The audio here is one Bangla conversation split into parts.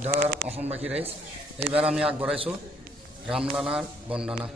শ্ৰদ্ধাৰ অসমবাসী ৰাইজ, এইবাৰ আমি আগবঢ়াইছোঁ ৰামলালাৰ বন্দনা।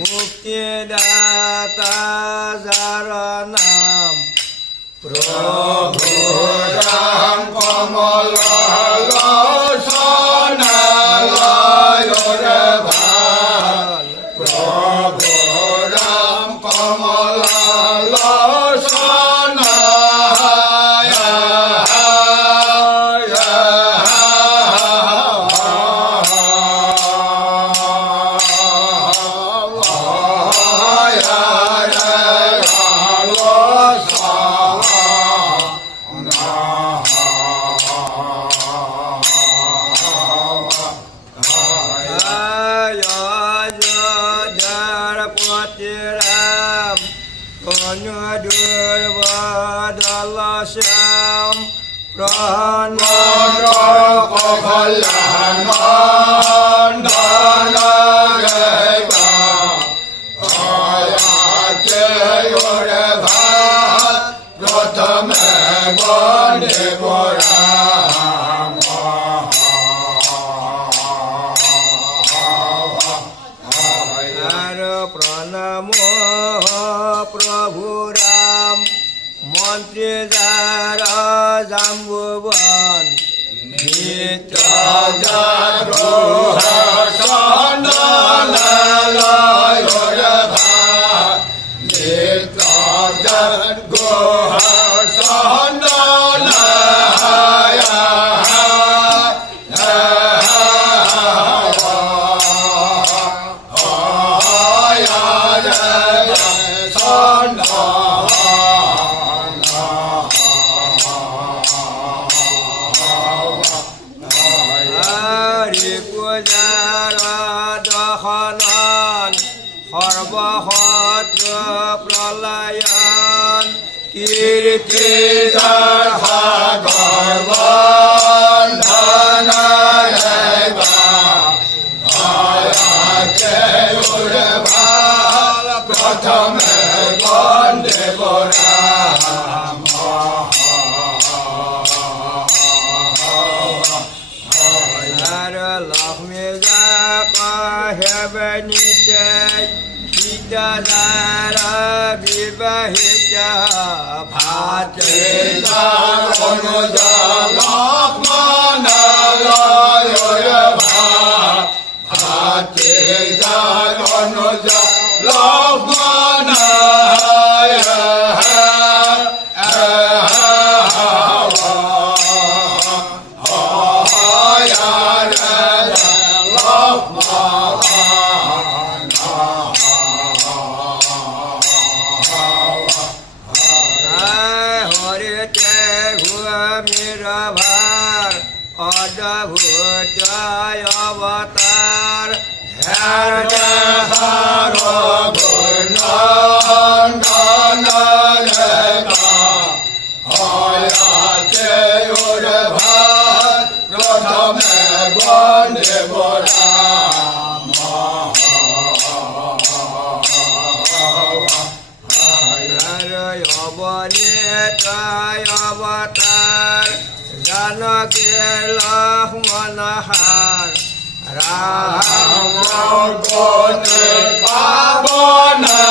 মুক্তিদাতা যাৰ নাম প্ৰভু ৰাম কমল লোচনালয়ৰ ভাল, প্ৰভু ৰাম কমল লোচনা শ্যাম প্রাণ কল্যাণ প্রথমে বন্দে রাম প্রণাম প্রভু রাম মন্ত্রী যার জাম্বুবন নিত্য সর্বশত্রু প্রলয়ন কীর্তি প্রথমে বন্দে রাম লক্ষ্মী যা কহেবে নিতে সীতাদারা বিবাহিত ভাতে অনুজ লক্ষ্মণালয়র ভাতে অনুজ লক্ষ্মণ ভার অদ্ভুত অবতার প্রথমে বন্দে রাম অবনীতায় অবতার জানকী লক্ষ্মণহার রাম পাবনালয়র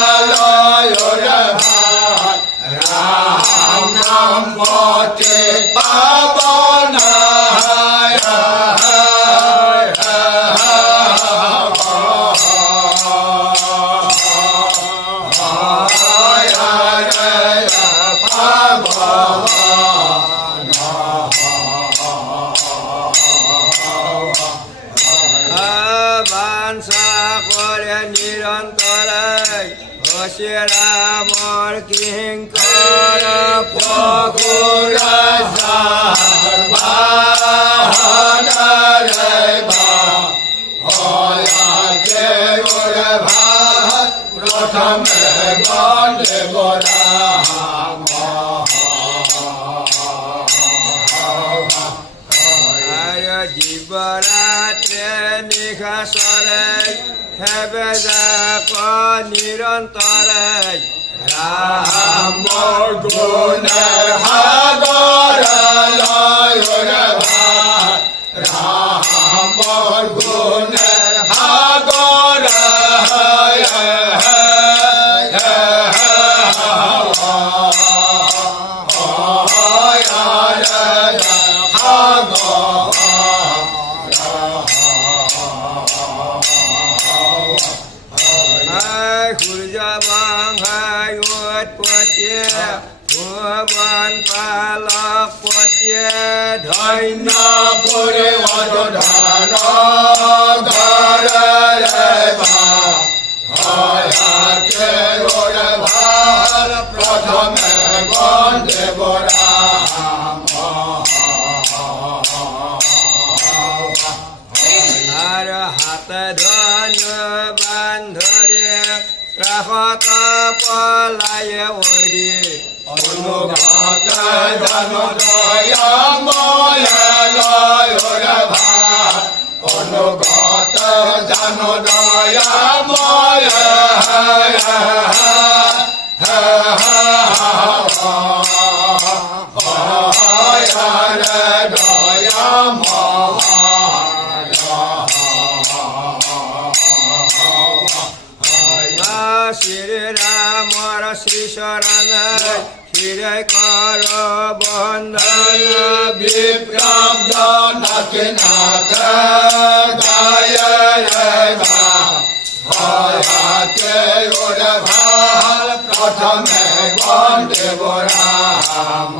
ভার রাম নাম পথে পাবনা নিরন্তরায় হসে রামর কিঙ্কর পগুরা বাহানারে বা হয়া কে ওরে ভাত প্রথমে বন্দেব রাম আর জীবরাত্রে নিশাচরে হেবে যাক নিৰন্তৰে ৰাম গুণে সাগৰ লয় ভাত ৰাম গুণে সাগৰ ভুৱন পালক পতিয়ে ধন্য পুৰে অধধান ধৰে ভয়াকে ভাল প্ৰথমে বন্দেব ৰাম আৰু হাতে ধন্য বান্ধৰে ৰাসত পলায়ে ওৰি অনুঘাত জান দয়াময় লয় ভাত অনুঘাত জান দয়াময় শ্ৰী ৰামৰ শ্ৰী চৰণ শিৰে কৰ বন্দন বিপ্ৰাপ্ত নাথ গায় ভয়াকে ভাল প্ৰথমে বন্দেব ৰাম